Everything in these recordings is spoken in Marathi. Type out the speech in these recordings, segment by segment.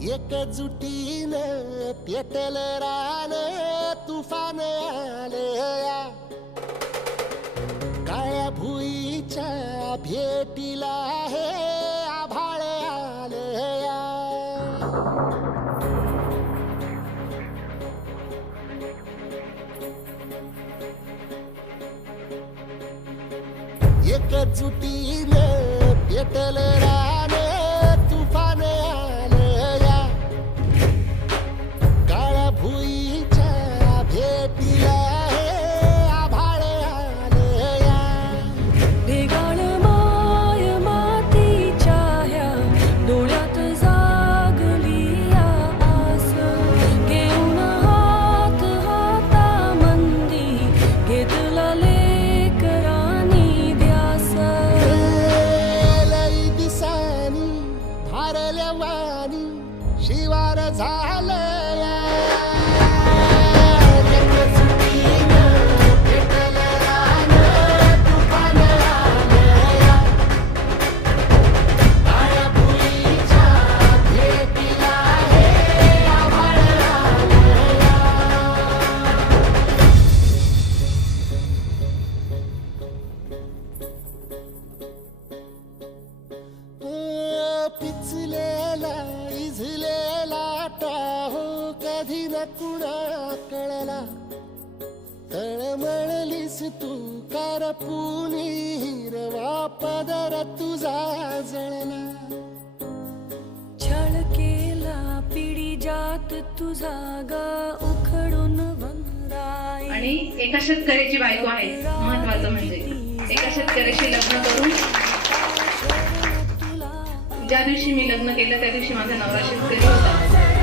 एकजुटीनं पेटल रान तुफान आलया काळ्या भुईच्या भेटीला हे आभाळ आलया एकजुटीनं पेटल रान तुफान आलया काळ्या भुईच्या भेटीला हे आभाळ आलया ढेगाळ माय मातीच्या ह्या डोळ्यात जागली आस घेऊन हात हातामंदी घेतला लेकरांनी ध्यास लई दिसानी भारल्या वाणी शिवार झालया एकजुटीनं पेटल रान तुफान आलया काळ्या भुईच्या भेटीला हे आभाळ आलया पिचलेला इझलेला टाहो कधी न कुणा कळला तळमळलीस तू करपुनी हिरवा पदर तुझा जळला छळ केला पिढी जात तुझा ग उखडून वनराई आणि एका शेतकऱ्याची बायको आहे. महत्वाचं म्हणजे एका शेतकऱ्याशी लग्न करून ज्या दिवशी मी लग्न केलं त्या दिवशी माझा नवरा शेतकरी होता.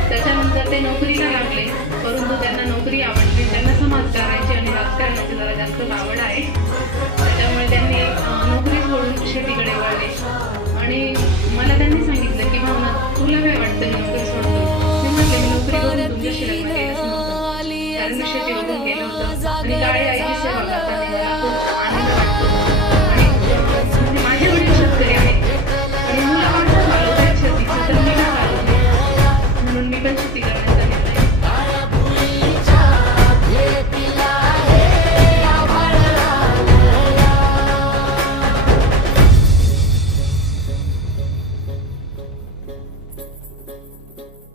त्याच्यानंतर ते नोकरीला लागले, परंतु त्यांना नोकरी आवडली, त्यांना समाजकारणाची आणि राजकारणाची जरा जास्त आवड आहे. त्याच्यामुळे त्यांनी नोकरी सोडून शेतीकडे वळले आणि मला त्यांनी सांगितलं की भावना तुला काय वाटतं नोकरी सोडतो. मी म्हटले मी नोकरी करून तुमच्याशी लग्न केलंच नव्हतं, कारण मी शेती बघून गेलं होतं आणि गाडी आईची सेवा करत